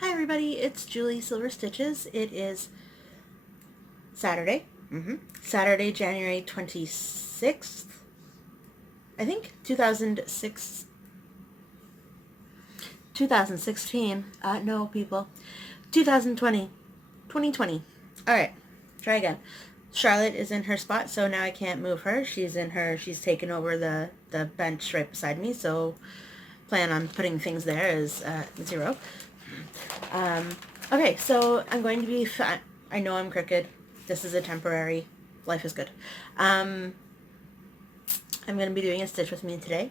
Hi everybody, it's Julie SylverStitches. It is Saturday. Saturday, January 26th, I think, 2016. No, people. 2020. 2020. Alright, try again. Charlotte is in her spot, so now I can't move her. She's taken over the bench right beside me, so plan on putting things there as 0. Okay, so I'm going to be, I know I'm crooked. This is a temporary, life is good. I'm going to be doing a stitch with me today.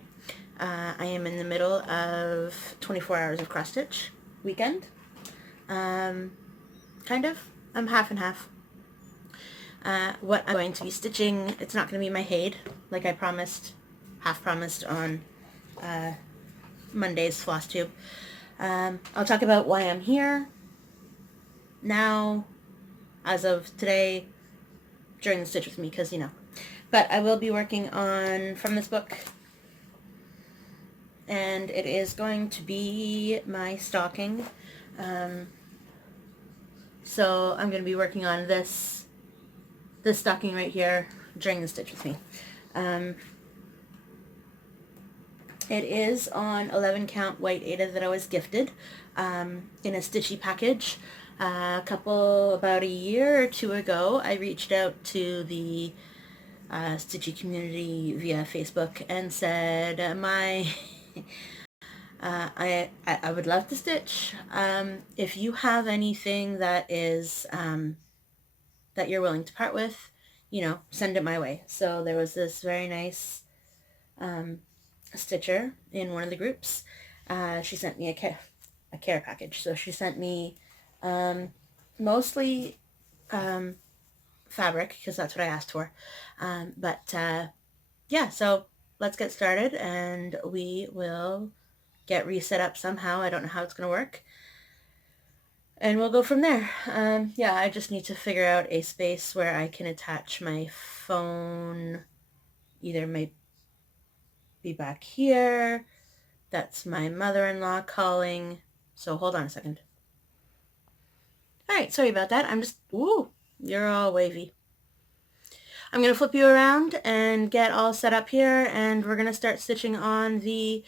I am in the middle of 24 hours of cross stitch weekend. Kind of. I'm half and half. What I'm going to be stitching, it's not going to be my Haid, like I promised, half promised on Monday's floss tube. I'll talk about why I'm here now, as of today, during the stitch with me, because, But I will be working on, from this book, and it is going to be my stocking. So I'm going to be working on this stocking right here during the stitch with me. It is on 11 count white Aida that I was gifted in a stitchy package. About a year or two ago, I reached out to the stitchy community via Facebook and said, I would love to stitch. If you have anything that is that you're willing to part with, send it my way. So there was this very nice stitcher in one of the groups. She sent me a care package. So she sent me mostly fabric, because that's what I asked for. Yeah, so let's get started, and we will get reset up somehow. I don't know how it's going to work. And we'll go from there. Yeah, I just need to figure out a space where I can attach my phone. Either may be back here. That's my mother-in-law calling. So hold on a second. All right, sorry about that. Ooh, you're all wavy. I'm going to flip you around and get all set up here, and we're going to start stitching on the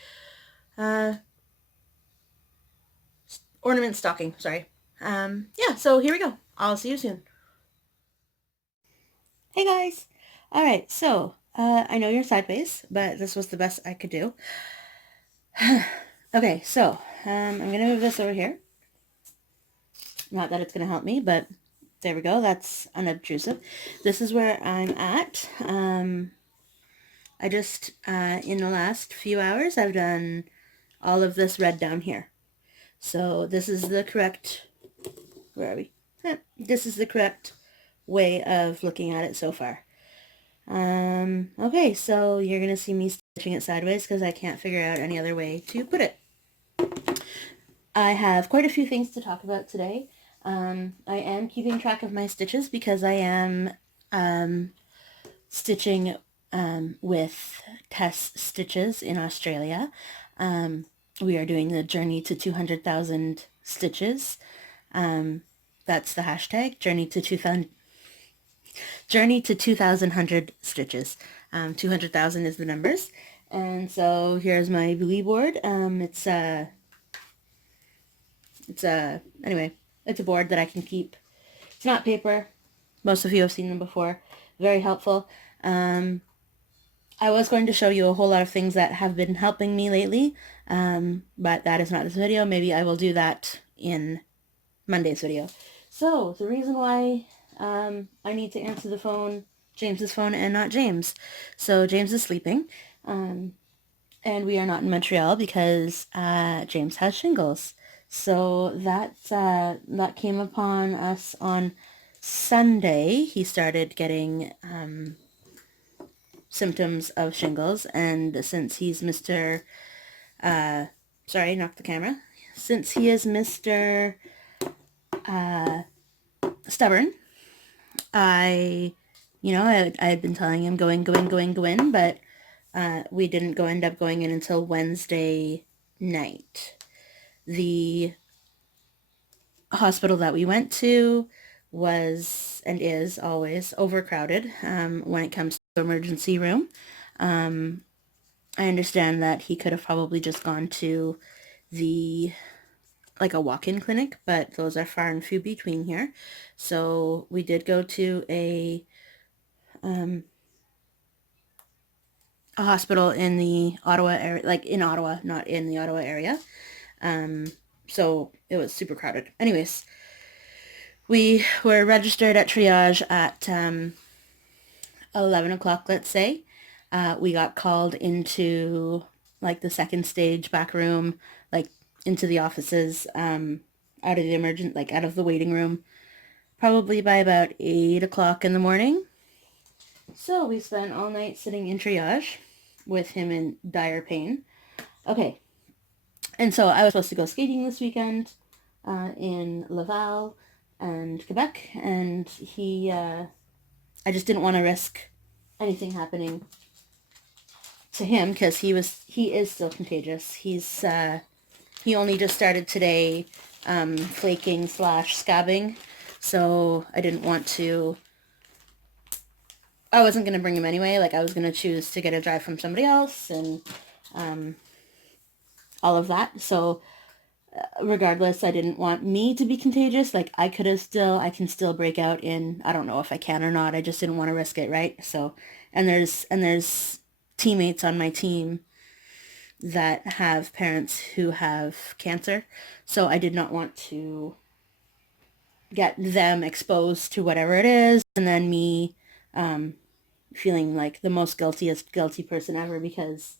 ornament stocking, sorry. Yeah, so here we go. I'll see you soon. Hey guys. All right, so I know you're sideways, but this was the best I could do. Okay, so I'm going to move this over here. Not that it's going to help me, but there we go. That's unobtrusive. This is where I'm at. I just, in the last few hours, I've done all of this red down here. So this is the correct, where are we? This is the correct way of looking at it so far. Okay, so you're going to see me stitching it sideways because I can't figure out any other way to put it. I have quite a few things to talk about today. I am keeping track of my stitches because I am stitching with Tess Stitches in Australia. We are doing the Journey to 200,000 Stitches. That's the hashtag, Journey to 2,000 stitches. 200,000 is the numbers. And so here's my buoy board. Anyway, it's a board that I can keep. It's not paper. Most of you have seen them before. Very helpful. I was going to show you a whole lot of things that have been helping me lately, but that is not this video. Maybe I will do that in Monday's video. So, the reason why I need to answer the phone, James's phone, and not James. So, James is sleeping, and we are not in Montreal because James has shingles. So, that came upon us on Sunday. He started getting symptoms of shingles, and since he's Mr. Sorry, knocked the camera. Since he is Mr. Stubborn, I had been telling him go in, but we didn't end up going in until Wednesday night. The hospital that we went to was and is always overcrowded when it comes to emergency room. I understand that he could have probably just gone to the like a walk-in clinic, but those are far and few between here. So we did go to a hospital in the Ottawa area, like in Ottawa, not in the Ottawa area. So it was super crowded. Anyways, we were registered at triage at 11 o'clock, let's say. We got called into like the second stage back room, like into the offices, out of the out of the waiting room, probably by about 8 o'clock in the morning. So we spent all night sitting in triage with him in dire pain. Okay, and so I was supposed to go skating this weekend in Laval and Quebec, and I just didn't want to risk anything happening to him because he is still contagious. He only just started today flaking / scabbing, so I wasn't going to bring him anyway. Like, I was going to choose to get a drive from somebody else and all of that. So regardless, I didn't want me to be contagious. Like, I can still break out in, I don't know if I can or not. I just didn't want to risk it, right? So, and there's teammates on my team that have parents who have cancer. So I did not want to get them exposed to whatever it is and then me feeling like the most guilty person ever because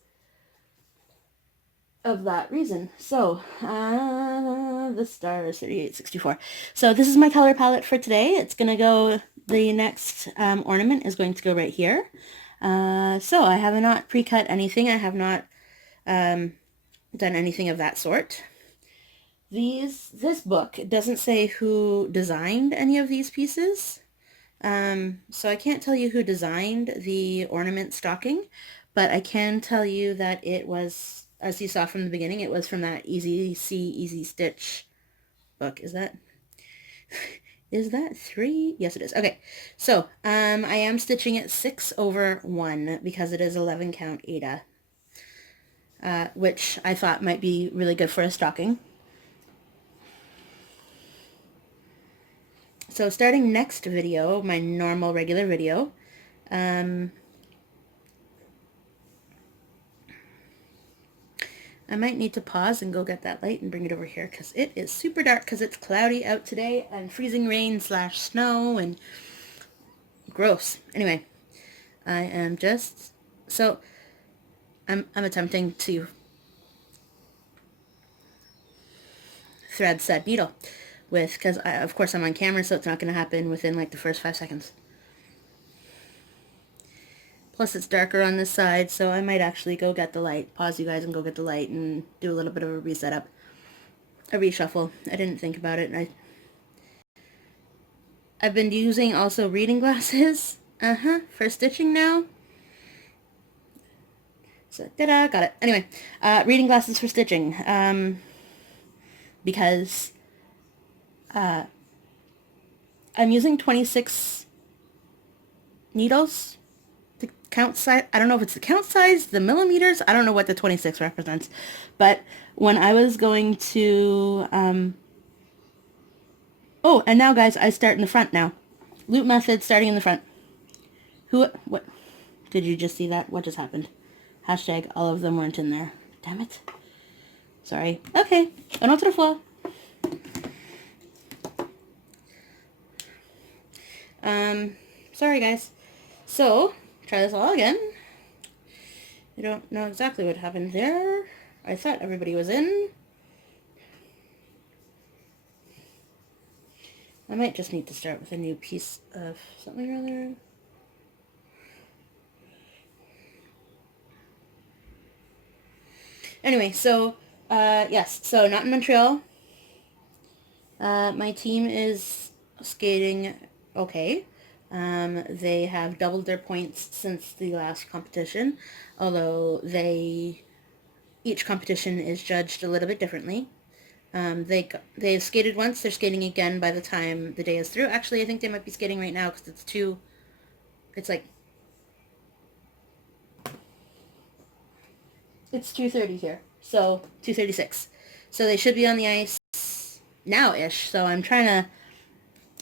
of that reason. So, the star is 3864. So this is my color palette for today. It's going to go, the next ornament is going to go right here. So I have not pre-cut anything. I have not done anything of that sort. This book doesn't say who designed any of these pieces. So I can't tell you who designed the ornament stocking, but I can tell you that it was, as you saw from the beginning, it was from that Easy See, Easy Stitch book. Is that 3? Yes, it is. Okay. So, I am stitching it 6/1 because it is 11 count Aida, which I thought might be really good for a stocking. So starting next video, my normal regular video, I might need to pause and go get that light and bring it over here because it is super dark because it's cloudy out today and freezing rain / snow and gross. Anyway, I am just, so I'm attempting to thread said needle with, because of course I'm on camera, so it's not going to happen within like the first 5 seconds. Plus it's darker on this side, so I might actually go get the light, pause you guys and go get the light and do a little bit of a reset up, a reshuffle. I didn't think about it, and I've been using also reading glasses, for stitching now. So, got it. Anyway, reading glasses for stitching, because I'm using 26 needles. The count size, I don't know if it's the count size, the millimeters, I don't know what the 26 represents, but when I was going to, oh, and now guys, I start in the front now. Loop method starting in the front. What, did you just see that? What just happened? Hashtag all of them weren't in there. Damn it. Sorry. Okay, un autre fois. Sorry guys. So, try this all again. I don't know exactly what happened there. I thought everybody was in. I might just need to start with a new piece of something or other. Anyway, so, yes, so not in Montreal. My team is skating okay. They have doubled their points since the last competition, although each competition is judged a little bit differently. They've skated once. They're skating again by the time the day is through. Actually, I think they might be skating right now because it's like, it's 2:30 here. So 2:36. So they should be on the ice now-ish. So I'm trying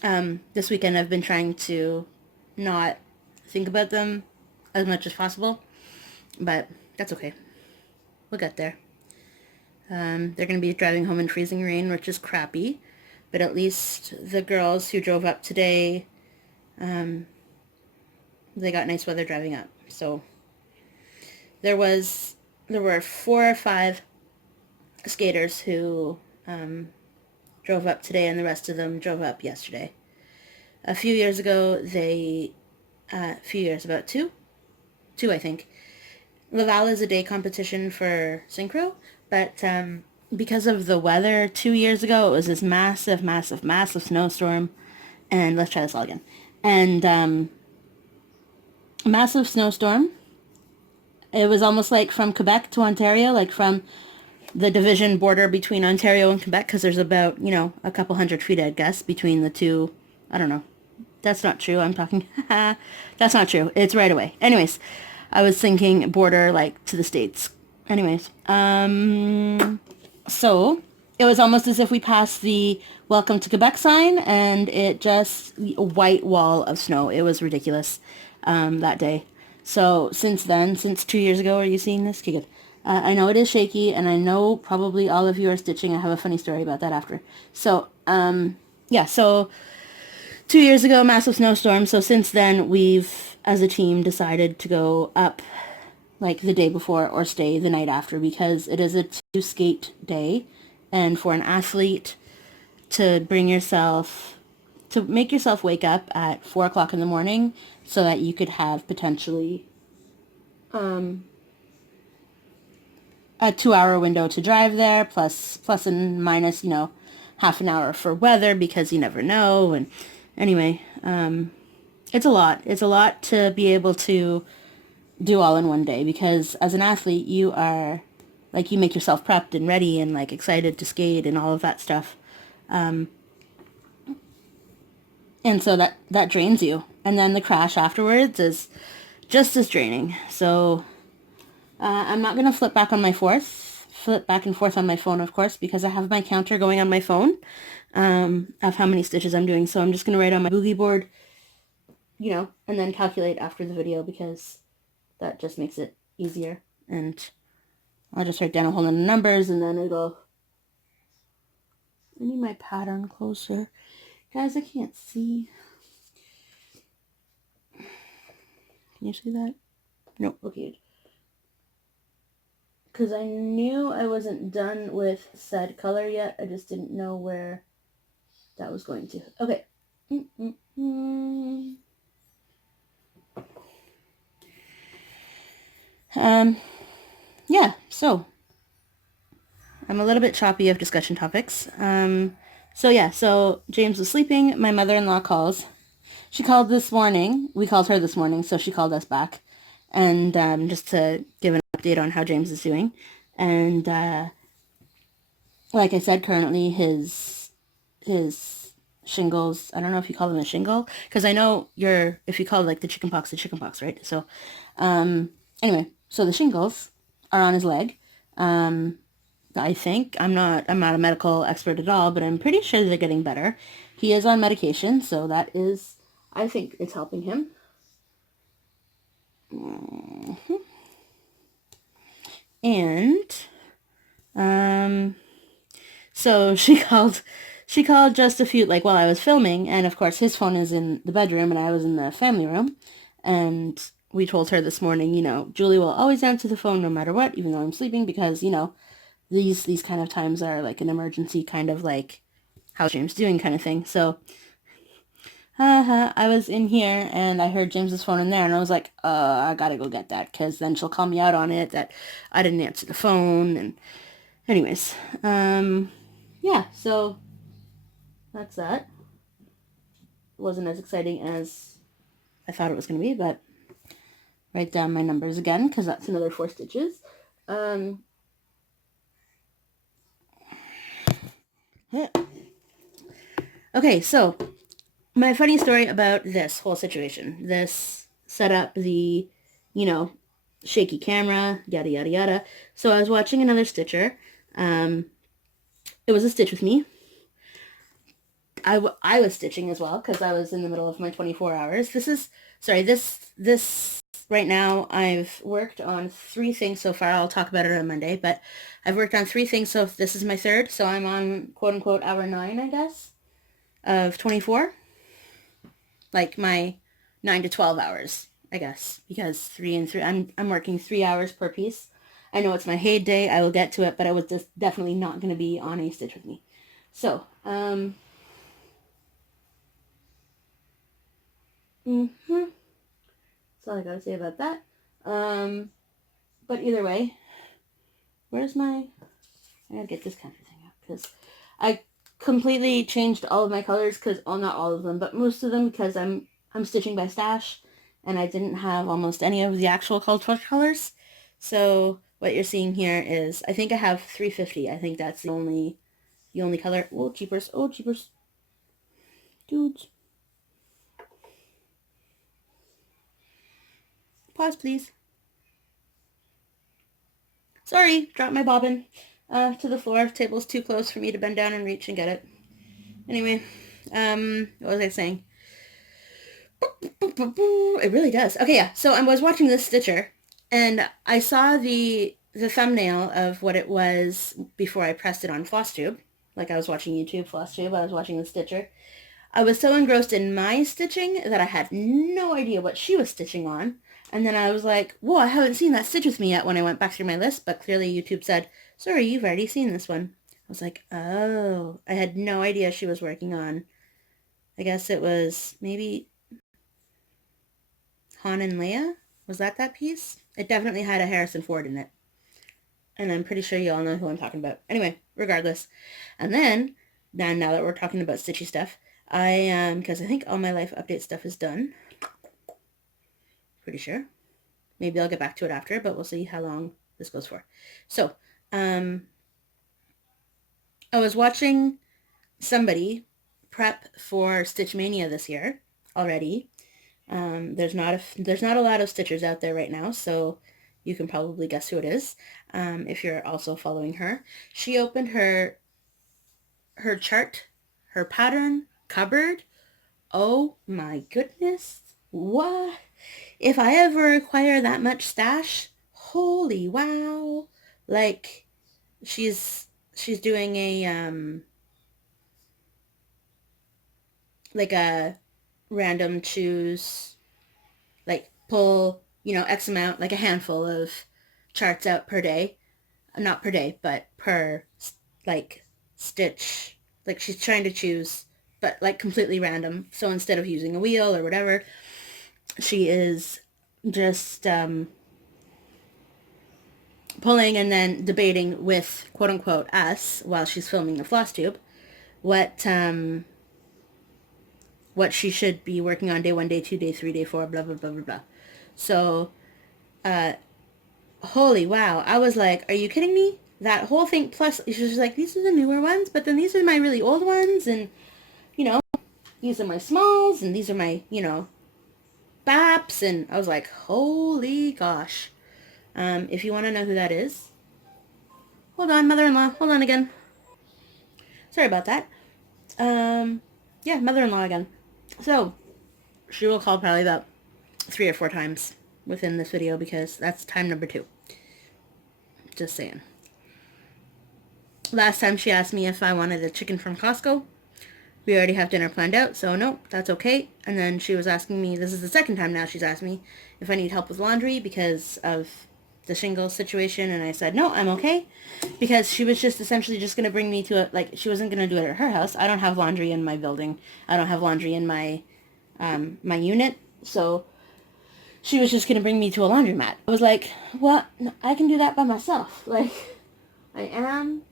to, this weekend I've been trying to not think about them as much as possible. But that's okay. We'll get there. They're going to be driving home in freezing rain, which is crappy. But at least the girls who drove up today, they got nice weather driving up. So there were 4 or 5 skaters who drove up today, and the rest of them drove up yesterday. A few years ago, about two, I think. Laval is a day competition for synchro, but because of the weather 2 years ago, it was this massive, massive, massive snowstorm. And let's try this all again. And massive snowstorm. It was almost like from Quebec to Ontario, like from the division border between Ontario and Quebec, because there's about, a couple 100 feet, I guess, between the two. I don't know. That's not true. I'm talking. That's not true. It's right away. Anyways, I was thinking border, like, to the States. Anyways, so it was almost as if we passed the Welcome to Quebec sign, and it just, a white wall of snow. It was ridiculous that day. So since then, since 2 years ago, are you seeing this? Okay, good. I know it is shaky, and I know probably all of you are stitching. I have a funny story about that after. So, yeah, so 2 years ago, massive snowstorm. So since then, we've, as a team, decided to go up like the day before or stay the night after, because it is a 2 skate day. And for an athlete to make yourself wake up at 4 o'clock in the morning so that you could have potentially a 2 hour window to drive there, plus and minus, half an hour for weather, because you never know. And anyway, it's a lot. It's a lot to be able to do all in one day, because as an athlete, you are, like, you make yourself prepped and ready and, like, excited to skate and all of that stuff. And so that drains you. And then the crash afterwards is just as draining. So I'm not going to flip back and forth on my phone, of course, because I have my counter going on my phone of how many stitches I'm doing. So I'm just going to write on my boogie board, and then calculate after the video, because that just makes it easier. And I'll just write down a whole lot of numbers, and then I need my pattern closer. Guys, I can't see. Can you see that? Nope. Okay. Because I knew I wasn't done with said color yet. I just didn't know where that was going to. Okay. Yeah, so I'm a little bit choppy of discussion topics. So James was sleeping. My mother-in-law calls. She called this morning. We called her this morning, so she called us back. And just to give an update on how James is doing. And like I said, currently his shingles, I don't know if you call them a shingle, because I know if you call it like the chicken pox, right? So anyway, so the shingles are on his leg. I think, I'm not a medical expert at all, but I'm pretty sure they're getting better. He is on medication, so that is, I think it's helping him. And so she called just a few, like, while I was filming, and of course his phone is in the bedroom and I was in the family room, and we told her this morning, Julie will always answer the phone no matter what, even though I'm sleeping, because, these kind of times are like an emergency, kind of like how's James doing kind of thing. So I was in here and I heard James's phone in there, and I was like, I gotta go get that, because then she'll call me out on it that I didn't answer the phone. And anyways, yeah, so that's that. It wasn't as exciting as I thought it was going to be, but write down my numbers again, because that's another 4 stitches. Okay, so my funny story about this whole situation. This set up the, you know, shaky camera, yada, yada, yada. So I was watching another Stitcher. It was a Stitch with me. I was stitching as well because I was in the middle of my 24 hours. This right now I've worked on 3 things so far. I'll talk about it on Monday, but I've worked on 3 things, so this is my third. So I'm on quote unquote hour 9, I guess, of 24. Like my 9 to 12 hours, I guess, because 3 and 3, I'm working 3 hours per piece. I know it's my heyday. I will get to it, but I was just definitely not going to be on a Stitch with me. So, that's all I gotta say about that. But either way, where's my, I gotta get this counter thing out, because I completely changed all of my colors, because, well, not all of them, but most of them, because I'm stitching by stash, and I didn't have almost any of the actual colors. So what you're seeing here is, I think I have 350. I think that's the only color. Oh, cheapers. Oh, cheapers. Dudes. Pause, please. Sorry, dropped my bobbin to the floor. Table's too close for me to bend down and reach and get it. Anyway, what was I saying? It really does. Okay, yeah. So I was watching this Stitcher, and I saw the thumbnail of what it was before I pressed it on FlossTube. Like I was watching YouTube FlossTube, I was watching the Stitcher. I was so engrossed in my stitching that I had no idea what she was stitching on. And then I was like, whoa, I haven't seen that Stitch with me yet when I went back through my list, but clearly YouTube said, sorry, you've already seen this one. I was like, oh, I had no idea she was working on. I guess it was maybe Han and Leia? Was that piece? It definitely had a Harrison Ford in it. And I'm pretty sure you all know who I'm talking about. Anyway, regardless. And then, now that we're talking about stitchy stuff, because I think all my life update stuff is done. Pretty sure. Maybe I'll get back to it after, but we'll see how long this goes for. So, I was watching somebody prep for Stitch Mania this year already. There's not a lot of Stitchers out there right now, so you can probably guess who it is if you're also following her. She opened her chart, her pattern cupboard. Oh my goodness. What? If I ever acquire that much stash, holy wow. Like she's doing a like a random choose, like pull, X amount, like a handful of charts out per day. Not per day, but per like stitch. Like she's trying to choose, but like completely random. So instead of using a wheel or whatever, she is just pulling and then debating with quote unquote us while she's filming the floss tube what she should be working on day 1, day 2, day 3, day 4, blah blah blah blah blah. So holy wow, I was like, are you kidding me? That whole thing, plus she was like, these are the newer ones, but then these are my really old ones, and these are my smalls, and these are my BAPs, and I was like, holy gosh. If you want to know who that is, hold on, mother-in-law, hold on again. Sorry about that. Yeah, mother-in-law again. So, she will call probably about 3 or 4 times within this video because that's time number 2. Just saying. Last time she asked me if I wanted a chicken from Costco. We already have dinner planned out, so no, that's okay. And then she was asking me, this is the second time now she's asked me if I need help with laundry because of the shingles situation, and I said, no, I'm okay. Because she was just essentially just going to bring me to she wasn't going to do it at her house. I don't have laundry in my building. I don't have laundry in my, my unit, so she was just going to bring me to a laundromat. I was like, well, no, I can do that by myself. Like, I am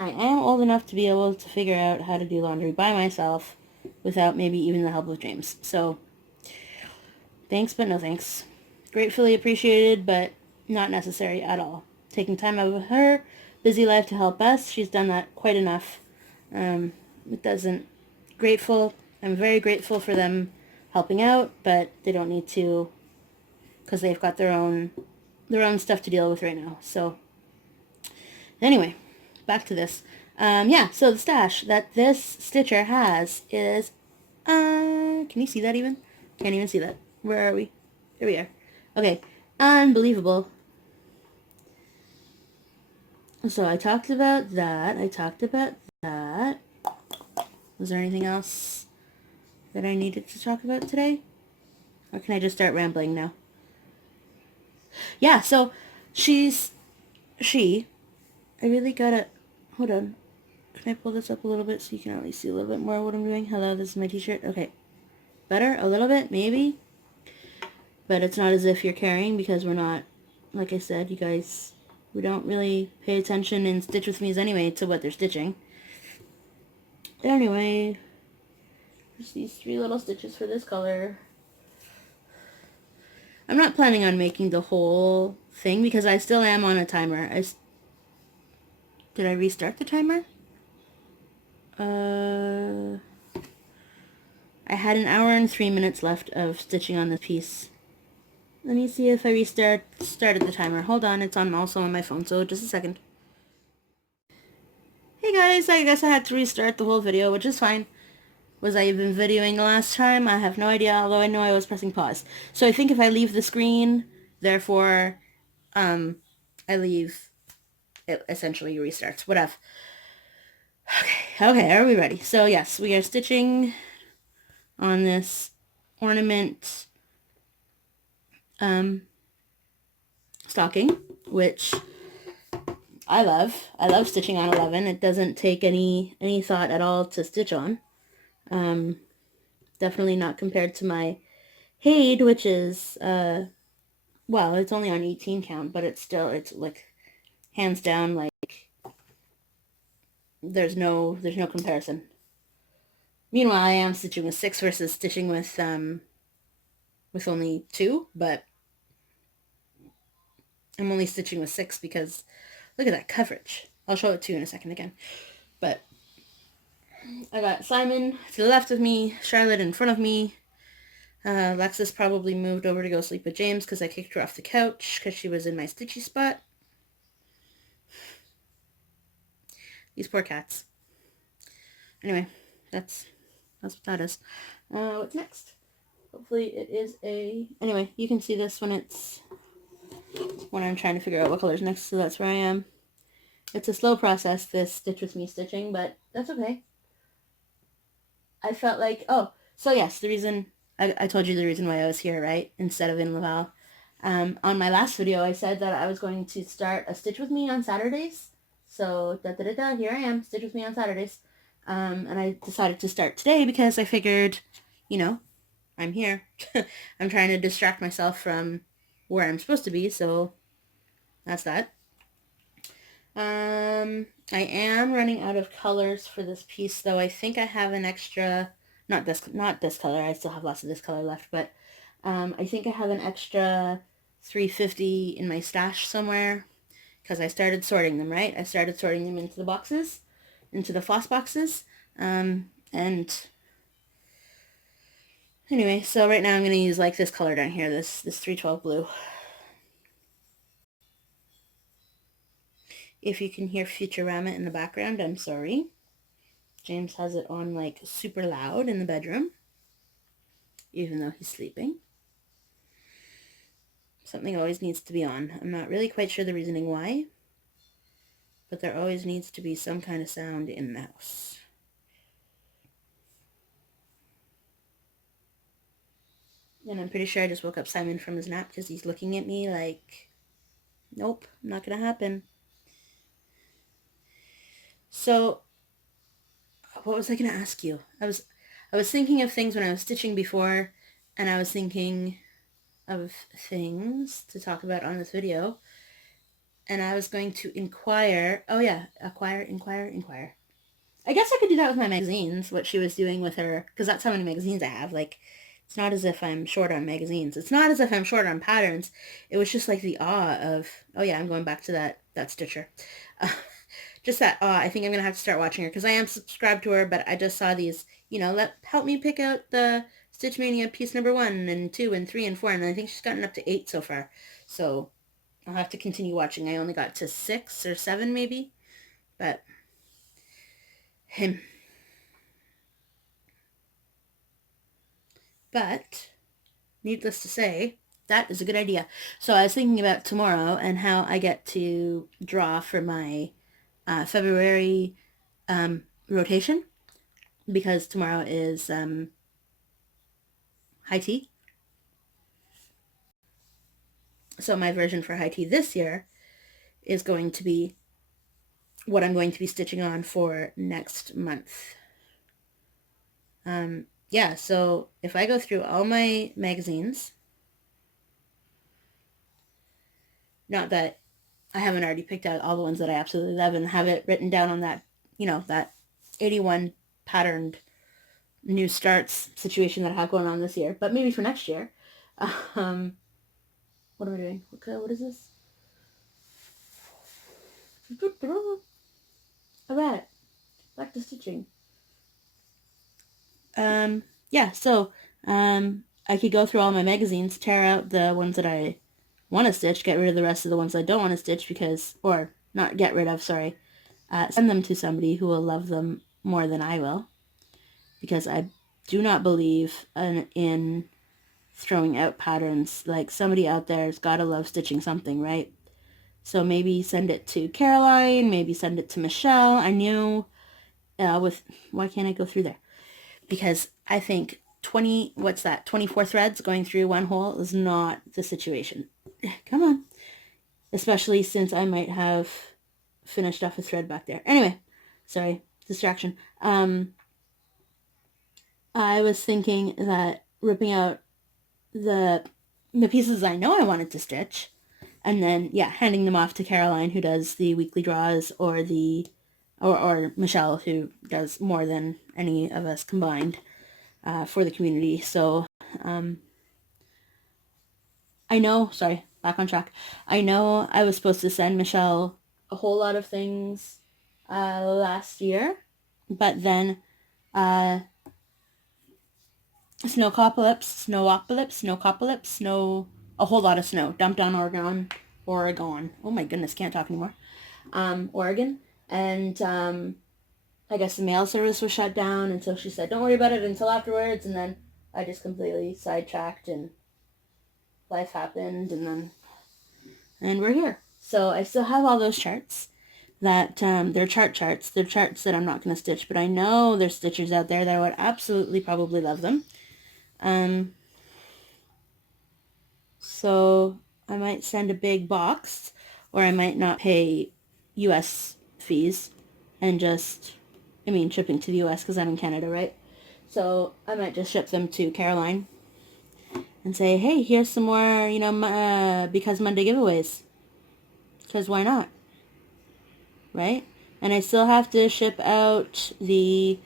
old enough to be able to figure out how to do laundry by myself without maybe even the help of James. So, thanks, but no thanks. Gratefully appreciated, but not necessary at all. Taking time out of her busy life to help us, she's done that quite enough. It doesn't, grateful, I'm very grateful for them helping out, but they don't need to, because they've got their own stuff to deal with right now. So anyway, back to this. Yeah, so the stash that this stitcher has is, can you see that even? Can't even see that. Where are we? Here we are. Okay, unbelievable. So I talked about that. Was there anything else that I needed to talk about today? Or can I just start rambling now? Yeah, so I really gotta, hold on. Can I pull this up a little bit so you can at least see a little bit more of what I'm doing? Hello, this is my t-shirt. Okay. Better? A little bit? Maybe? But it's not as if you're carrying, because we're not, like I said, you guys, we don't really pay attention in Stitch With Me's anyway to what they're stitching. Anyway, just these 3 little stitches for this color. I'm not planning on making the whole thing because I still am on a timer. Did I restart the timer? I had an hour and 3 minutes left of stitching on this piece. Let me see if I started the timer. Hold on, it's also on my phone, so just a second. Hey guys, I guess I had to restart the whole video, which is fine. Was I even videoing the last time? I have no idea, although I know I was pressing pause. So I think if I leave the screen, therefore, I leave, it essentially restarts. Whatever. Okay, are we ready? So yes, we are stitching on this ornament stocking, which I love. I love stitching on 11. It doesn't take any thought at all to stitch on. Definitely not compared to my Haid, which is, well, it's only on 18 count, but it's like, hands down, like, there's no comparison. Meanwhile, I am stitching with 6 versus stitching with only 2, but I'm only stitching with 6 because look at that coverage. I'll show it to you in a second again. But I got Simon to the left of me, Charlotte in front of me. Lexus probably moved over to go sleep with James because I kicked her off the couch because she was in my stitchy spot. These poor cats. Anyway, that's what that is. What's next? Hopefully it is anyway, you can see this when I'm trying to figure out what color's next, so that's where I am. It's a slow process, this Stitch With Me stitching, but that's okay. I felt like, so yes, the reason, I told you the reason why I was here, right? Instead of in Laval. On my last video, I said that I was going to start a Stitch With Me on Saturdays. So, here I am, Stitch With Me on Saturdays. And I decided to start today because I figured, I'm here. I'm trying to distract myself from where I'm supposed to be, so that's that. I am running out of colors for this piece, though. I think I have an extra, not this color, I still have lots of this color left, but I think I have an extra 350 in my stash somewhere, because I started sorting them, right? I started sorting them into the boxes, into the floss boxes, and anyway, so right now I'm going to use like this color down here, this 312 blue. If you can hear Futurama in the background, I'm sorry. James has it on like super loud in the bedroom, even though he's sleeping. Something always needs to be on. I'm not really quite sure the reasoning why, but there always needs to be some kind of sound in the house. And I'm pretty sure I just woke up Simon from his nap because he's looking at me like, nope, not gonna happen. So, what was I gonna ask you? I was thinking of things when I was stitching before, and I was thinking of things to talk about on this video, and I was going to inquire. Oh yeah, inquire. I guess I could do that with my magazines, what she was doing with her, because that's how many magazines I have. Like, it's not as if I'm short on magazines. It's not as if I'm short on patterns. It was just like the awe of, oh yeah, I'm going back to that stitcher. just that, I think I'm going to have to start watching her because I am subscribed to her, but I just saw these, help me pick out the Stitch Mania piece number 1 and 2 and 3 and 4, and I think she's gotten up to 8 so far. So I'll have to continue watching. I only got to 6 or 7 maybe, but him. But needless to say, that is a good idea. So I was thinking about tomorrow and how I get to draw for my February rotation, because tomorrow is high tea. So my version for high tea this year is going to be what I'm going to be stitching on for next month. Yeah, so if I go through all my magazines, not that I haven't already picked out all the ones that I absolutely love and have it written down on that, that 81 patterned new starts situation that I have going on this year, but maybe for next year. What am I doing? Okay, what is this? Alright, back to stitching. Yeah, so I could go through all my magazines, tear out the ones that I want to stitch, get rid of the rest of the ones I don't want to stitch because, or not get rid of, sorry, send them to somebody who will love them more than I will, because I do not believe in throwing out patterns. Like, somebody out there's got to love stitching something, right? So maybe send it to Caroline, maybe send it to Michelle. I knew why can't I go through there? Because I think 24 threads going through one hole is not the situation. Come on. Especially since I might have finished off a thread back there. Anyway, sorry, distraction. I was thinking that ripping out the pieces I know I wanted to stitch, and then, yeah, handing them off to Caroline, who does the weekly draws, or Michelle, who does more than any of us combined for the community. So I know, sorry, back on track. I know I was supposed to send Michelle a whole lot of things last year, but then snow, a whole lot of snow dumped on Oregon. Oh my goodness, can't talk anymore. Oregon. And I guess the mail service was shut down, and so she said, don't worry about it until afterwards, and then I just completely sidetracked, and life happened, and we're here. So I still have all those charts that, they're charts. They're charts that I'm not going to stitch, but I know there's stitchers out there that would absolutely probably love them. So I might send a big box, or I might not pay U.S. fees and just, shipping to the U.S. because I'm in Canada, right? So I might just ship them to Caroline and say, hey, here's some more, Because Monday giveaways. Because why not? Right? And I still have to ship out the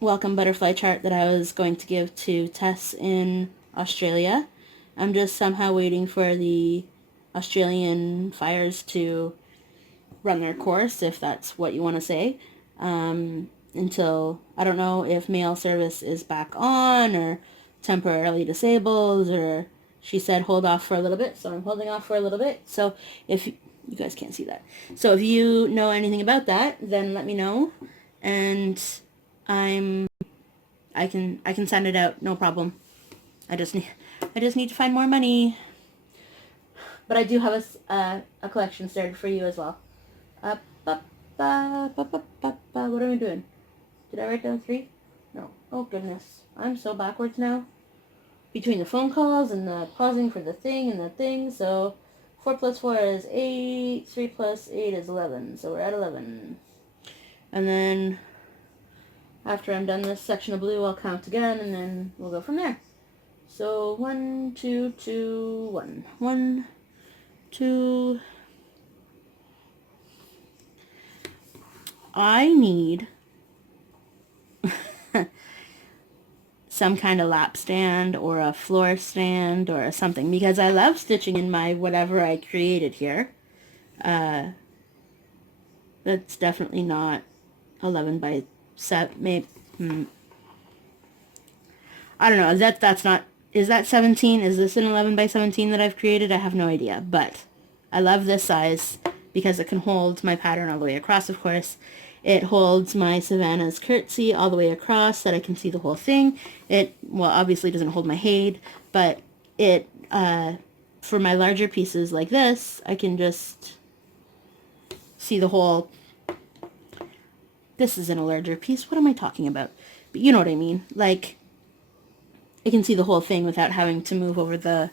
welcome butterfly chart that I was going to give to Tess in Australia. I'm just somehow waiting for the Australian fires to run their course, if that's what you want to say, until, I don't know if mail service is back on or temporarily disabled, or she said hold off for a little bit, so I'm holding off for a little bit. So if you guys can't see that, so if you know anything about that, then let me know, and I can send it out, no problem. I just need to find more money. But I do have a collection started for you as well. What am I doing? Did I write down 3? No. Oh goodness, I'm so backwards now. Between the phone calls and the pausing for the thing and the thing, so 4 plus 4 is 8, 3 plus 8 is 11, so we're at 11. And then after I'm done this section of blue, I'll count again, and then we'll go from there. So 1, 2, 2, 1. 1, 2. I need some kind of lap stand or a floor stand or something, because I love stitching in my whatever I created here. That's definitely not 11 by 7. Maybe, I don't know. That's not. Is that 17? Is this an 11 by 17 that I've created? I have no idea. But I love this size because it can hold my pattern all the way across, of course. It holds my Savannah's Curtsy all the way across so that I can see the whole thing. It, well, obviously doesn't hold my Haid, but it, for my larger pieces like this, I can just see the whole. This isn't a larger piece. What am I talking about? But you know what I mean. Like, I can see the whole thing without having to move over the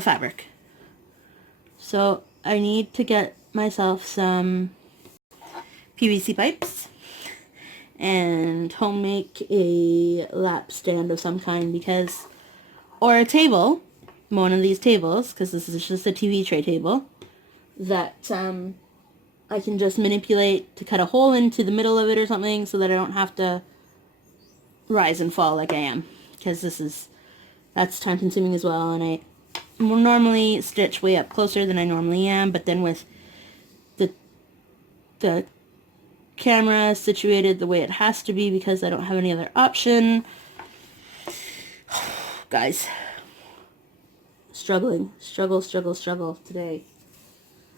fabric. So I need to get myself some PVC pipes and home make a lap stand of some kind because, or a table, one of these tables, because this is just a TV tray table, that I can just manipulate to cut a hole into the middle of it or something so that I don't have to rise and fall like I am, because that's time consuming as well, and I normally stitch way up closer than I normally am, but then with the camera situated the way it has to be because I don't have any other option. Guys, struggle today.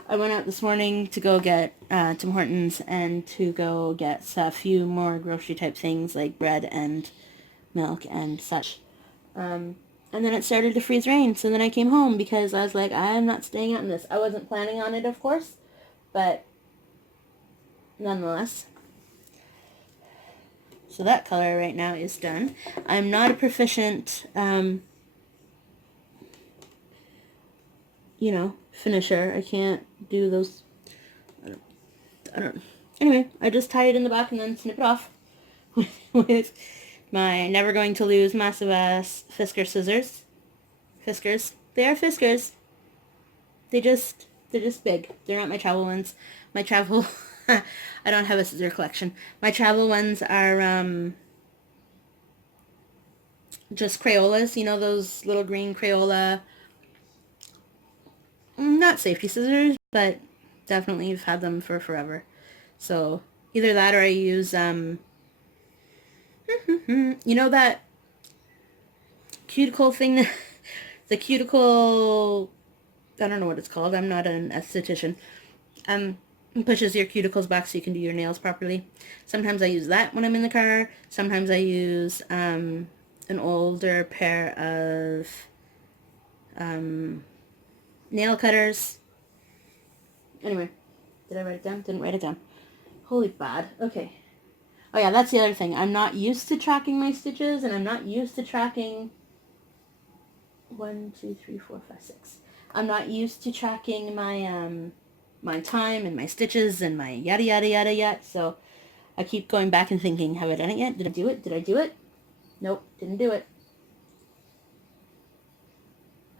I went out this morning to go get Tim Hortons and to go get a few more grocery type things like bread and milk and such. And then it started to freeze rain, so then I came home because I was like, I'm not staying out in this. I wasn't planning on it, of course, but nonetheless. So that color right now is done. I'm not a proficient, finisher. I can't do those. I don't. Anyway, I just tie it in the back and then snip it off with my never going to lose massive ass Fisker scissors. Fiskars. They are Fiskars. They're just big. They're not my travel ones. My travel, I don't have a scissor collection. My travel ones are just Crayolas. You know those little green Crayola, not safety scissors, but definitely you've had them for forever. So either that or I use you know that cuticle thing, the cuticle, I don't know what it's called. I'm not an esthetician. Pushes your cuticles back so you can do your nails properly. Sometimes I use that when I'm in the car. Sometimes I use an older pair of nail cutters. Anyway, did I write it down? Didn't write it down. Holy bad. Okay. Oh yeah, that's the other thing. I'm not used to tracking my stitches, and I'm not used to tracking 1, 2, 3, 4, 5, 6. I'm not used to tracking my my time and my stitches and my yada yada yada yet. So I keep going back and thinking, have I done it yet? Did I do it? Did I do it? Nope, didn't do it.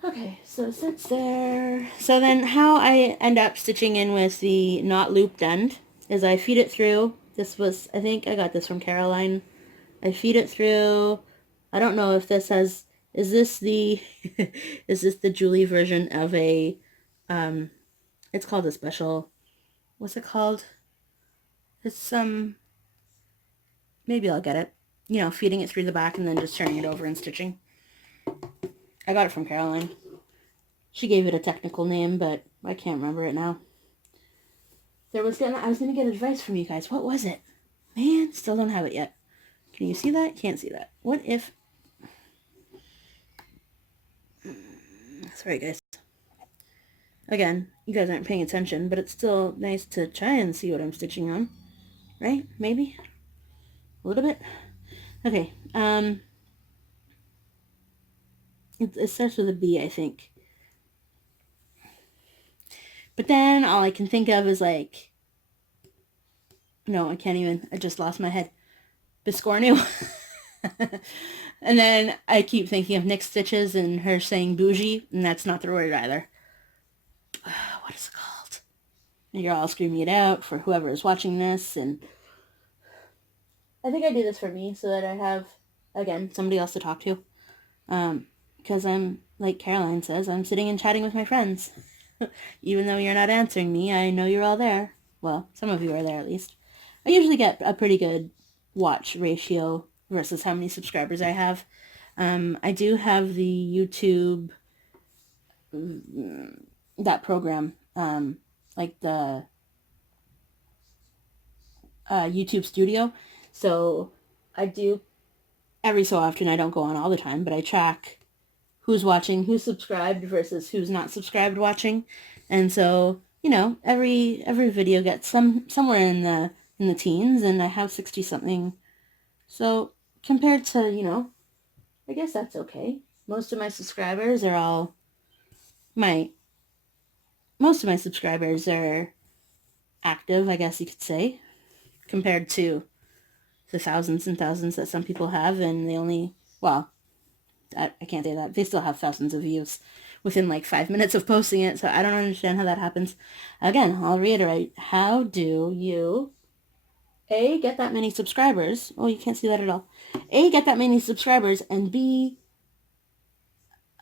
Okay, so it sits there. So then how I end up stitching in with the not looped end is I feed it through. This was, I think I got this from Caroline. I feed it through. I don't know if this has, is this the, is this the Julie version of a, it's called a special, what's it called? It's, maybe I'll get it. You know, feeding it through the back and then just turning it over and stitching. I got it from Caroline. She gave it a technical name, but I can't remember it now. I was gonna get advice from you guys. What was it? Man, still don't have it yet. Can you see that? Can't see that. What if... Sorry, guys. Again, you guys aren't paying attention, but it's still nice to try and see what I'm stitching on. Right? Maybe? A little bit? Okay. It starts with a B, I think. But then all I can think of is like... No, I can't even. I just lost my head. Biscornu. And then I keep thinking of Nick Stitches and her saying bougie, and that's not the word either. What is it called? You're all screaming it out for whoever is watching this, and I think I do this for me so that I have, again, somebody else to talk to. Because I'm, like Caroline says, I'm sitting and chatting with my friends. Even though you're not answering me, I know you're all there. Well, some of you are there at least. I usually get a pretty good watch ratio versus how many subscribers I have. I do have the YouTube, that program, like the YouTube Studio. So I do every so often. I don't go on all the time, but I track who's watching, who's subscribed versus who's not subscribed watching. And so, every video gets somewhere in the teens, and I have 60 something. So compared to, I guess that's okay. Most of my subscribers are all my most of my subscribers are active, I guess you could say, compared to the thousands and thousands that some people have, and they only, well, I can't say that. They still have thousands of views within like 5 minutes of posting it, so I don't understand how that happens. Again, I'll reiterate, how do you, A, get that many subscribers? Oh, you can't see that at all. A, get that many subscribers, and B,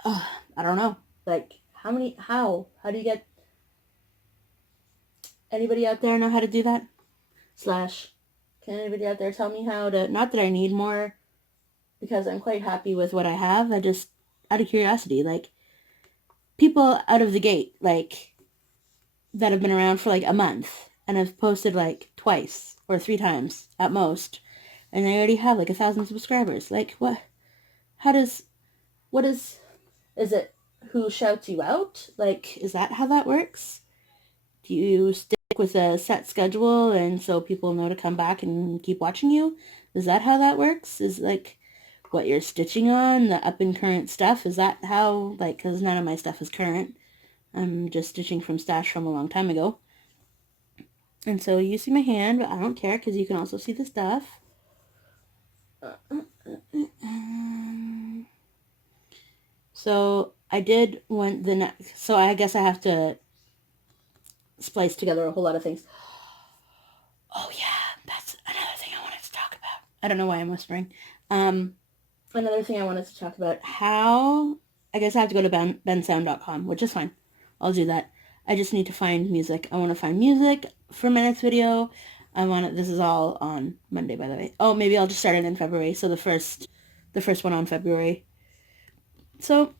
I don't know, like, how do you get, anybody out there know how to do that? Slash, can anybody out there tell me how to, not that I need more, because I'm quite happy with what I have, I just, out of curiosity, like, people out of the gate, like, that have been around for like a month and have posted like twice or 3 times at most, and they already have like 1,000 subscribers. Like, how does, what is it who shouts you out? Like, is that how that works? Do you stick with a set schedule and so people know to come back and keep watching you? Is that how that works? Is like what you're stitching on, the up and current stuff? Is that how, like, because none of my stuff is current. I'm just stitching from stash from a long time ago. And so you see my hand, but I don't care because you can also see the stuff. So I did want the next, so I guess I have to splice together a whole lot of things. Oh yeah, that's another thing I wanted to talk about. I don't know why I'm whispering. Another thing I wanted to talk about, how, I guess I have to go to bensound.com, which is fine. I'll do that. I just need to find music. I want to find music for my next video. This is all on Monday, by the way. Oh, maybe I'll just start it in February. So the first one on February. So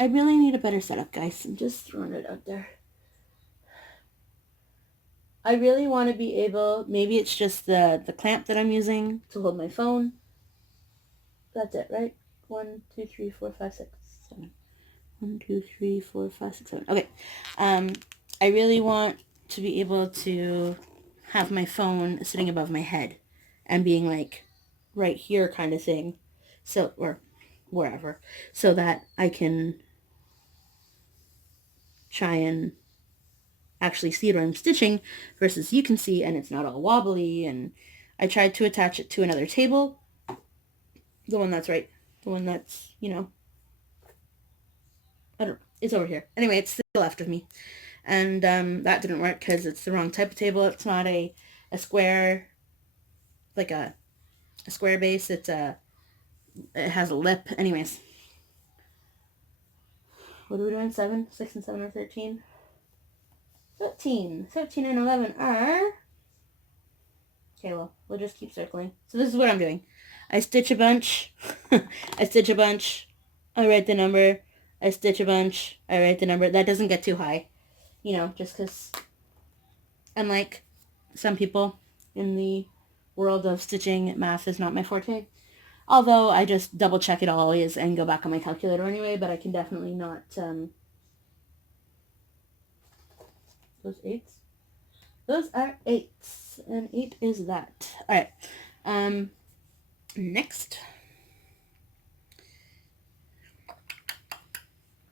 I really need a better setup, guys. I'm just throwing it out there. I really want to be able, maybe it's just the clamp that I'm using to hold my phone. That's it, right? 1, 2, 3, 4, 5, 6, 7. 1, 2, 3, 4, 5, 6, 7. Okay. I really want to be able to have my phone sitting above my head and being like right here kind of thing. So, or wherever. So that I can try and actually see what I'm stitching versus you can see and it's not all wobbly. And I tried to attach it to another table. The one that's right. The one that's, I don't know. It's over here. Anyway, it's to the left of me. And that didn't work because it's the wrong type of table. It's not a square, like a square base. It has a lip. Anyways. What are we doing? 7, 6, and 7 are 13? 13. 13 and 11 are... Okay, well, we'll just keep circling. So this is what I'm doing. I stitch a bunch. I stitch a bunch. I write the number. I stitch a bunch. I write the number. That doesn't get too high. Just because, unlike some people in the world of stitching, math is not my forte. Although I just double check it always and go back on my calculator anyway, but I can definitely not, those 8s? Those are 8s, and 8 is that. Alright, next.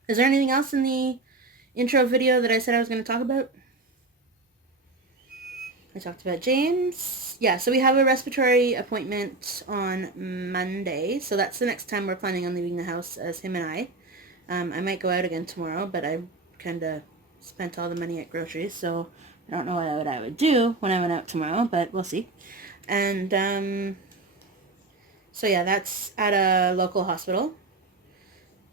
Is there anything else in the intro video that I said I was going to talk about? I talked about James. Yeah, so we have a respiratory appointment on Monday, so that's the next time we're planning on leaving the house as him and I. I might go out again tomorrow, but I kind of spent all the money at groceries, so I don't know what I would do when I went out tomorrow, but we'll see. And so yeah, that's at a local hospital.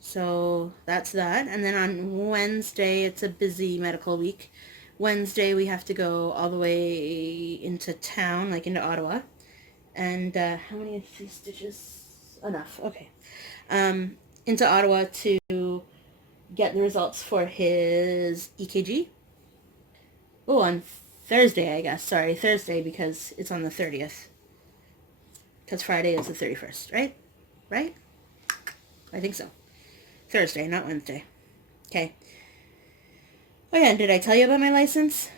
So that's that. And then on Wednesday, it's a busy medical week. Wednesday, we have to go all the way into town, like into Ottawa. And how many of these stitches? Enough. Okay. Into Ottawa to get the results for his EKG. Oh, on Thursday, I guess. Sorry, Thursday, because it's on the 30th. Because Friday is the 31st, right? Right? I think so. Thursday, not Wednesday. Okay. Oh yeah, and did I tell you about my license?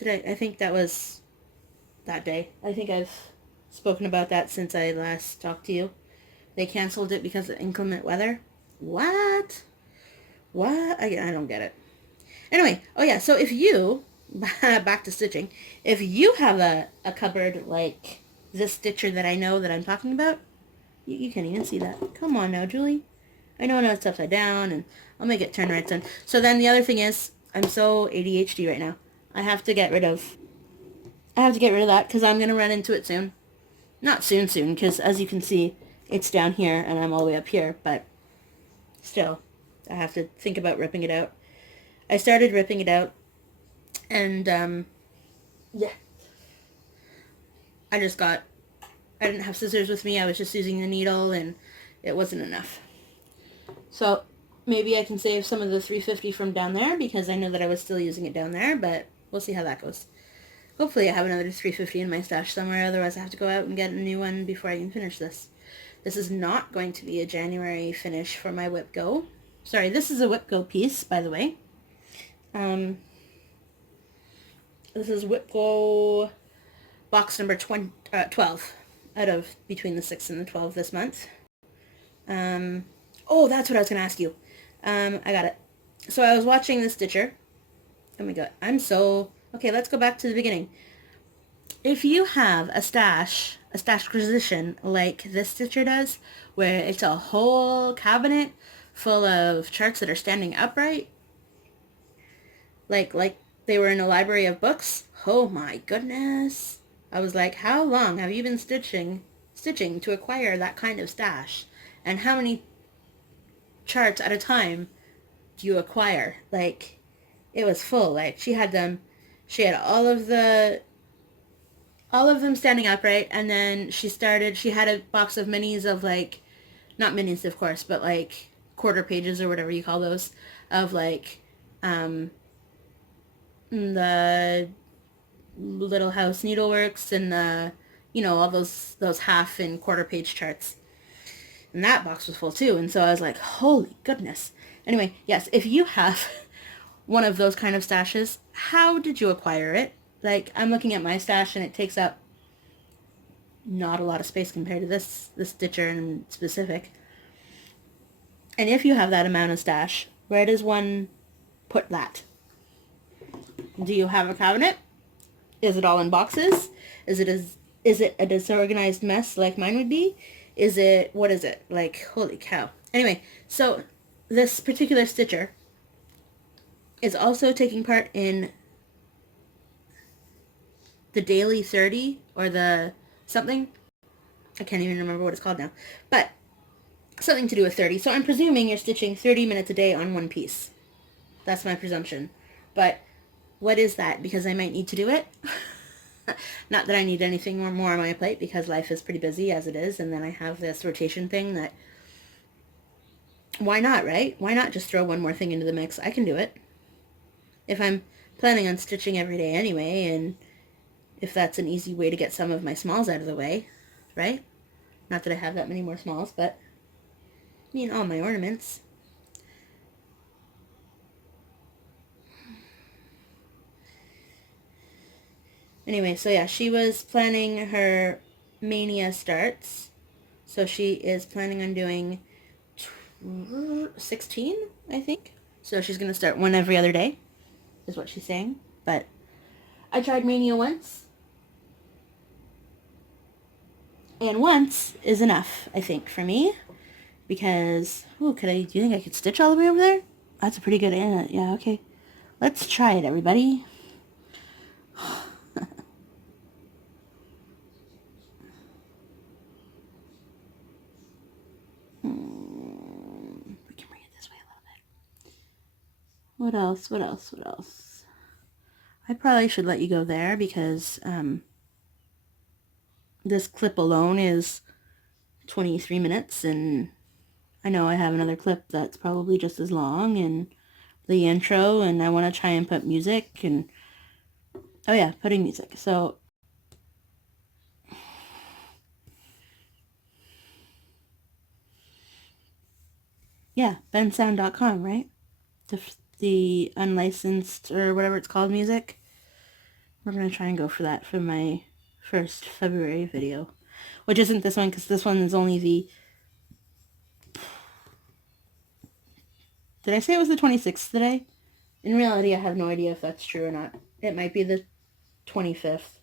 I think that was that day. I think I've spoken about that since I last talked to you. They canceled it because of inclement weather. What? What? I don't get it. Anyway, oh yeah, so if you, back to stitching, if you have a cupboard like this stitcher that I know that I'm talking about, you can't even see that. Come on now, Julie. I know it's upside down, and I'll make it turn right side. So then the other thing is, I'm so ADHD right now. I have to get rid of that because I'm going to run into it soon. Not soon, because as you can see, it's down here and I'm all the way up here, but still, I have to think about ripping it out. I started ripping it out, and yeah, I didn't have scissors with me. I was just using the needle, and it wasn't enough. So maybe I can save some of the 350 from down there because I know that I was still using it down there, but we'll see how that goes. Hopefully I have another 350 in my stash somewhere, otherwise I have to go out and get a new one before I can finish this. This is not going to be a January finish for my Whip Go. Sorry, this is a Whip Go piece, by the way. This is Whip Go box number 12 out of between the 6 and the 12 this month. Oh, that's what I was going to ask you. I got it. So I was watching the Stitcher. Oh my god, Okay, let's go back to the beginning. If you have a stash position like this Stitcher does, where it's a whole cabinet full of charts that are standing upright, like they were in a library of books, oh my goodness. I was like, how long have you been stitching to acquire that kind of stash? And how many charts at a time do you acquire? Like, it was full. Like, she had all of them standing upright, and then she had a box of minis of, like, not minis of course, but like quarter pages or whatever you call those, of like the Little House Needleworks and the, all those half and quarter page charts. And that box was full too. And so I was like, holy goodness. Anyway, yes, if you have one of those kind of stashes, how did you acquire it? Like, I'm looking at my stash and it takes up not a lot of space compared to this Stitcher in specific. And if you have that amount of stash, where does one put that? Do you have a cabinet? Is it all in boxes? Is it a disorganized mess like mine would be? What is it? Like, holy cow. Anyway, so this particular Stitcher is also taking part in the Daily 30 or the something. I can't even remember what it's called now. But something to do with 30. So I'm presuming you're stitching 30 minutes a day on one piece. That's my presumption. But what is that? Because I might need to do it. Not that I need anything more on my plate, because life is pretty busy as it is, and then I have this rotation thing that, why not, right? Why not just throw one more thing into the mix? I can do it. If I'm planning on stitching every day anyway, and if that's an easy way to get some of my smalls out of the way, right? Not that I have that many more smalls, but I mean all my ornaments. Anyway, so yeah, she was planning her Mania starts. So she is planning on doing 16, I think. So she's going to start one every other day, is what she's saying. But I tried Mania once. And once is enough, I think, for me. Because, do you think I could stitch all the way over there? That's a pretty good, yeah, okay. Let's try it, everybody. What else? What else? What else? I probably should let you go there because this clip alone is 23 minutes, and I know I have another clip that's probably just as long, and the intro, and I want to try and put music, and oh yeah, putting music. So yeah, bensound.com, right? The unlicensed or whatever it's called music. We're gonna try and go for that for my first February video, which isn't this one because this one is only the, did I say it was the 26th today? In reality, I have no idea if that's true or not. It might be the 25th.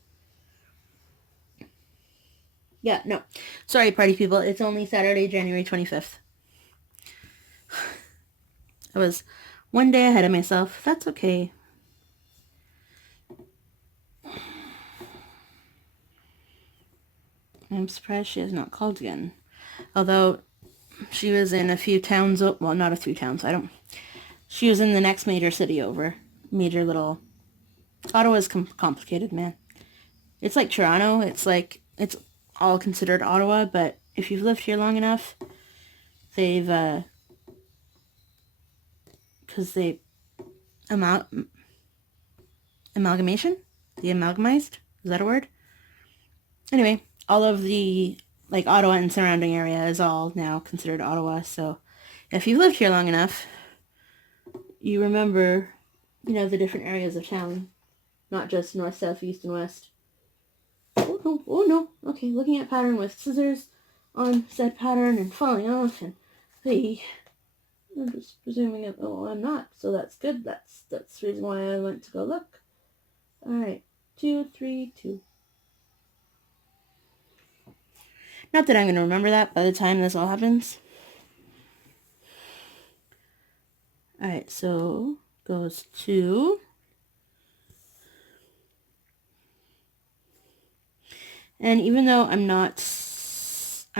Yeah, no. Sorry, party people. It's only Saturday, January 25th. I was one day ahead of myself. That's okay. I'm surprised she has not called again. Although she was in a few towns, well, not a few towns, she was in the next major city over. Major little, Ottawa's complicated, man. It's like Toronto. It's like, it's all considered Ottawa, but if you've lived here long enough, they've, because they, amalgamation? The amalgamized? Is that a word? Anyway, all of the, like, Ottawa and surrounding area is all now considered Ottawa, so if you've lived here long enough, you remember, you know, the different areas of town, not just north, south, east, and west. Oh no, okay, looking at pattern with scissors on said pattern and falling off, and hey, I'm just presuming it, oh, I'm not, so that's good, that's the reason why I went to go look. Alright, 2, 3, 2. Not that I'm going to remember that by the time this all happens. Alright, so goes 2. And even though I'm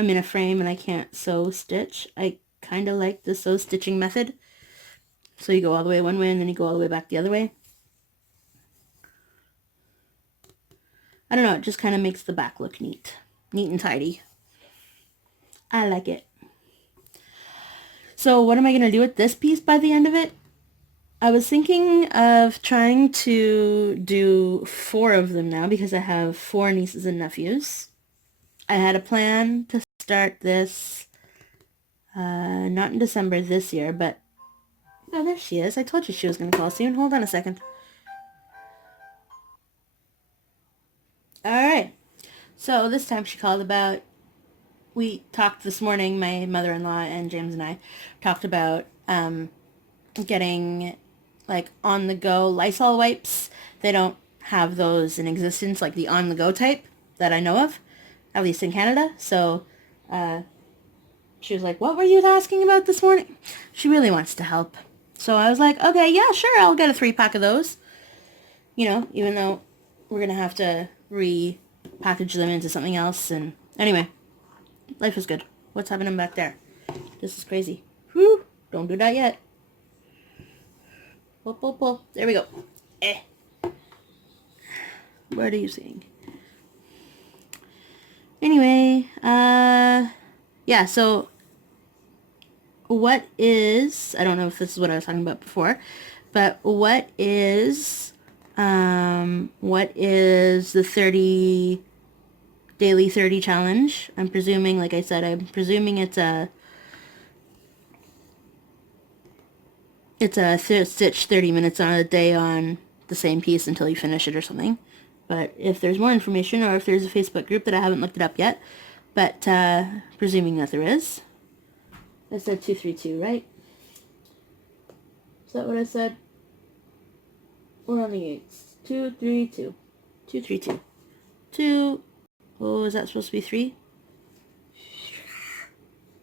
in a frame and I can't sew stitch, I kind of like the sew stitching method. So you go all the way one way and then you go all the way back the other way. I don't know, it just kind of makes the back look neat. Neat and tidy. I like it. So what am I going to do with this piece by the end of it? I was thinking of trying to do 4 of them now because I have 4 nieces and nephews. I had a plan to start this, not in December this year, but, oh, there she is. I told you she was going to call soon. Hold on a second. Alright, so this time she called about, we talked this morning, my mother-in-law and James and I talked about getting like on-the-go Lysol wipes. They don't have those in existence, like the on-the-go type that I know of, at least in Canada. So she was like, what were you asking about this morning? She really wants to help. So I was like, okay, yeah, sure, I'll get a 3-pack of those. You know, even though we're going to have to repackage them into something else. And anyway, life is good. What's happening back there? This is crazy. Whew, don't do that yet. Pull, pull, pull. There we go. What are you seeing? Anyway, yeah, so what is, I don't know if this is what I was talking about before, but what is the 30 daily 30 challenge? I'm presuming, like I said, I'm presuming it's a stitch 30 minutes on a day on the same piece until you finish it or something. But if there's more information, or if there's a Facebook group that I haven't looked it up yet, but presuming that there is. I said 232, right? Is that what I said? We're on the 8s. 232. 232. 2. Oh, is that supposed to be 3?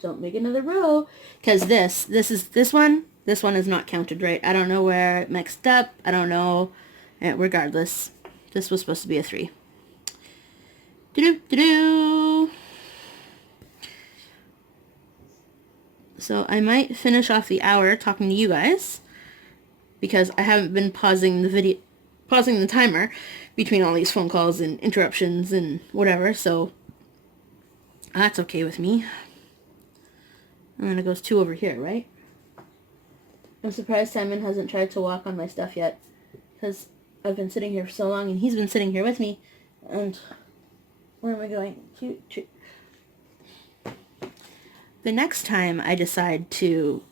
Don't make another row. Because this one is not counted right. I don't know where it mixed up. I don't know. Regardless, this was supposed to be a 3. Do-do-do-do. So I might finish off the hour talking to you guys. because I haven't been pausing the timer between all these phone calls and interruptions and whatever, so that's okay with me. And then it goes 2 over here, right? I'm surprised Simon hasn't tried to walk on my stuff yet, because I've been sitting here for so long, and he's been sitting here with me, and where am I going? The next time I decide to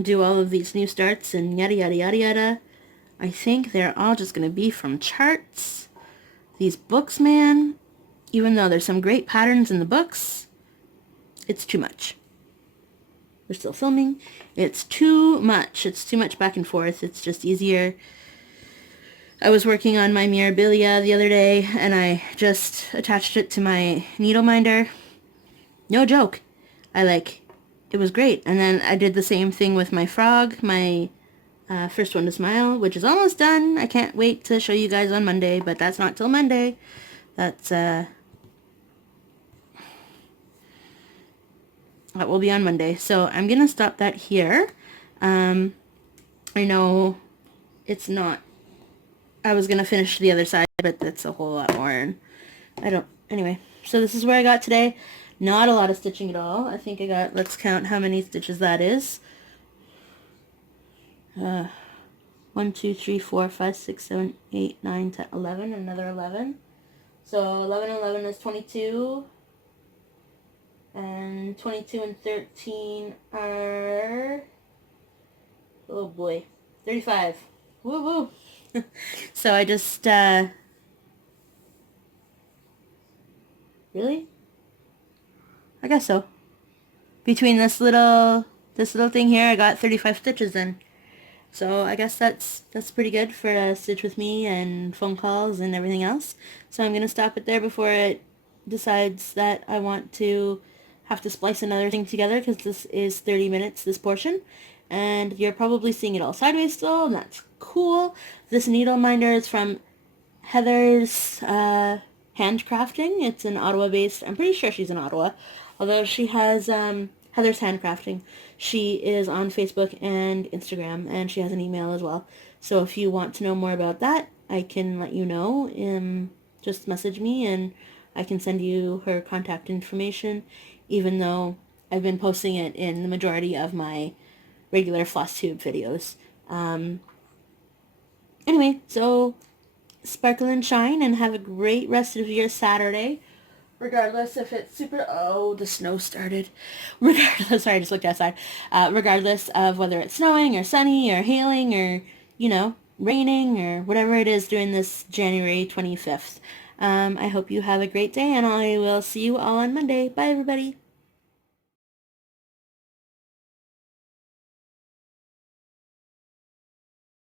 do all of these new starts and yada yada yada yada, I think they're all just going to be from charts. These books, man, even though there's some great patterns in the books, it's too much. We're still filming. It's too much. It's too much back and forth. It's just easier. I was working on my Mirabilia the other day, and I just attached it to my needle minder. No joke. It was great. And then I did the same thing with my frog, my first one to smile, which is almost done. I can't wait to show you guys on Monday, but that's not till Monday. That will be on Monday. So I'm going to stop that here. I know it's not, I was going to finish the other side, but that's a whole lot more. And anyway, so this is where I got today. Not a lot of stitching at all. I think I got, let's count how many stitches that is. 1, 2, 3, 4, 5, 6, 7, 8, 9, 10, 11, another 11. So 11 and 11 is 22. And 22 and 13 are, oh boy, 35. Woo woo. So I just, really? I guess so. Between this little thing here, I got 35 stitches in. So I guess that's pretty good for a stitch with me and phone calls and everything else. So I'm going to stop it there before it decides that I want to have to splice another thing together, because this is 30 minutes, this portion. And you're probably seeing it all sideways still, and that's cool. This needle minder is from Heather's Handcrafting. It's an Ottawa-based, I'm pretty sure she's in Ottawa, although she has Heather's Handcrafting. She is on Facebook and Instagram, and she has an email as well. So if you want to know more about that, I can let you know. Just message me, and I can send you her contact information, even though I've been posting it in the majority of my regular floss tube videos. Anyway, so sparkle and shine, and have a great rest of your Saturday. Regardless if it's super, oh, the snow started. Regardless, sorry, I just looked outside. Regardless of whether it's snowing or sunny or hailing or, raining or whatever it is during this January 25th. I hope you have a great day, and I will see you all on Monday. Bye, everybody.